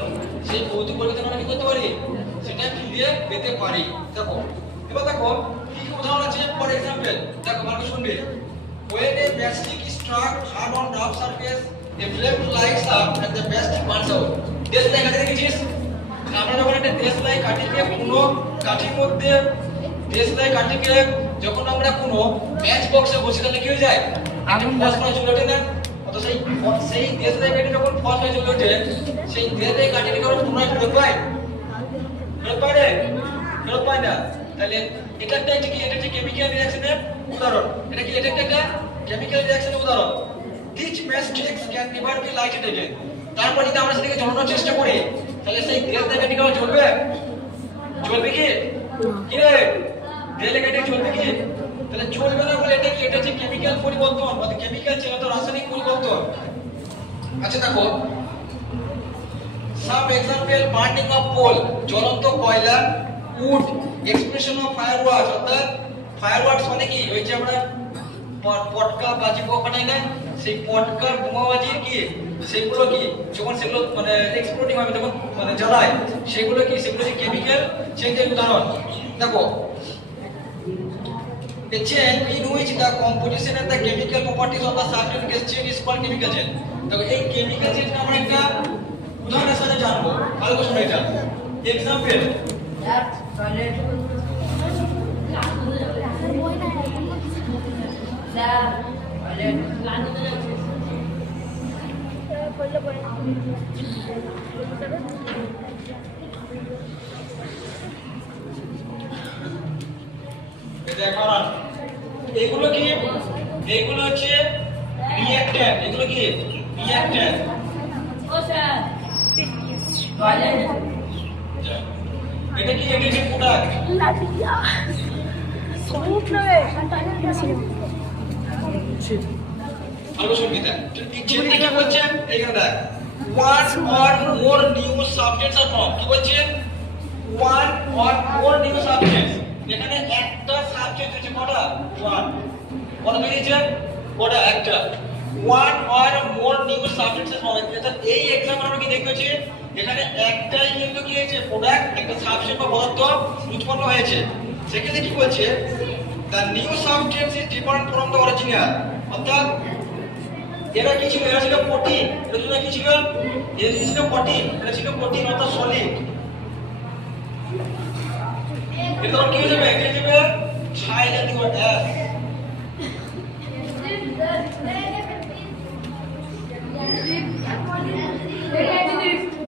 সেই ভৌত পরিবর্তন আমরা কি করতে পারি, সেটা ফিরিয়ে পেতে পারি। দেখো এবার দেখো কি কি উদাহরণ আছে। ফর এক্সাম্পল দেখো ভালো শুনবে, when a matchstick is struck hard on rough surface the flame lights up and the matchstick burns out। দেশলাই কাঠি দেখেছিস, আমরা যখন একটা দেশলাই কাঠিকে কোনো কাঠির মধ্যে দেশলাই কাঠিকে যখন আমরা কোনো ম্যাচ বক্সে বসে তাহলে কি হয়ে যায়, আগুন ফসফরাস জ্বলে ওঠে না। তো সেই দেশলাই কাঠি যখন ফসফরাস জ্বলে ওঠে, সেই দেশলাই কাঠিকে যখন পুনরায় ফেরত পায়, ফেরত পায় রে, ফেরত পায় না। তাহলে এটা একটা কি, এটা হচ্ছে কেমিক্যাল রিঅ্যাকশনের উদাহরণ। এটা কি, এটা একটা কেমিক্যাল রিঅ্যাকশনের উদাহরণ। Each matchsticks can never be lighted again। তারপর যদি আমরা সেটাকে জ্বালানোর চেষ্টা করি, তাহলে সেই দেশলাই কাঠি কেমন জ্বলবে, জ্বলবে কি, কি রে দেশলাই কাঠি জ্বলবে কি, তাহলে জ্বলবে না বলে এটা কি, এটা হচ্ছে কেমিক্যাল পরিবর্তন, মানে কেমিক্যাল চেঞ্জ অর্থাৎ রাসায়নিক পরিবর্তন। আচ্ছা দেখো some example, burning of coal জ্বলন্ত কয়লা, wood, explosion of fireworks অর্থাৎ fireworks মানে কি, ওই যে আমরা পটকা বাজি বানাই না, সেই পটকা বোমাবাজির কি সেগুলো কি যখন সেগুলো মানে এক্সপ্লোডিং হবে তখন মানে জ্বালায়, সেগুলো কি, সেগুলো যে কেমিক্যাল চেঞ্জের উদাহরণ। দেখো a chain in which the composition and the chemical properties of the substance gets changed is called chemical change। দেখো এই কেমিক্যাল চেঞ্জ আমরা একটা উদাহরণের সাথে জানবো। ভালো করে শুনে এটা এক্সাম্পল, এগুলো কি, এগুলো হচ্ছে রিঅ্যাক্ট্যান্ট, এগুলো কি রিঅ্যাক্ট্যান্ট। এটা কি, এটা কি প্রোডাক্ট। ভালো শুনবি দেখ চেনটা কি বলছে এখানে দেখ, one or more new substances are formed। কি বলছে, one or more new substances, এখানে একটা সাবজেক্ট হচ্ছে কটা, one, কত বেরিয়েছে, কটা, একটা। one or more new substances formed, অর্থাৎ এই एग्जांपल আমরা কি দেখেছি, এখানে একটাই কিন্তু কি হয়েছে, প্রোডাক্ট, একটা সাবস্টেন্স বা পদার্থ উৎপন্ন হয়েছে। সেখানে কি বলছে, the new substance is different from the original, অর্থাৎ এরা কি ছিল, এরা ছিল প্রোটিন, এটা কি ছিল, এরা ছিল প্রোটিন, এটা ছিল প্রোটিন অর্থাৎ সলিড। এটা কি হয়ে যাবে, এটা হয়ে যাবে ছাই জাতীয় গ্যাস।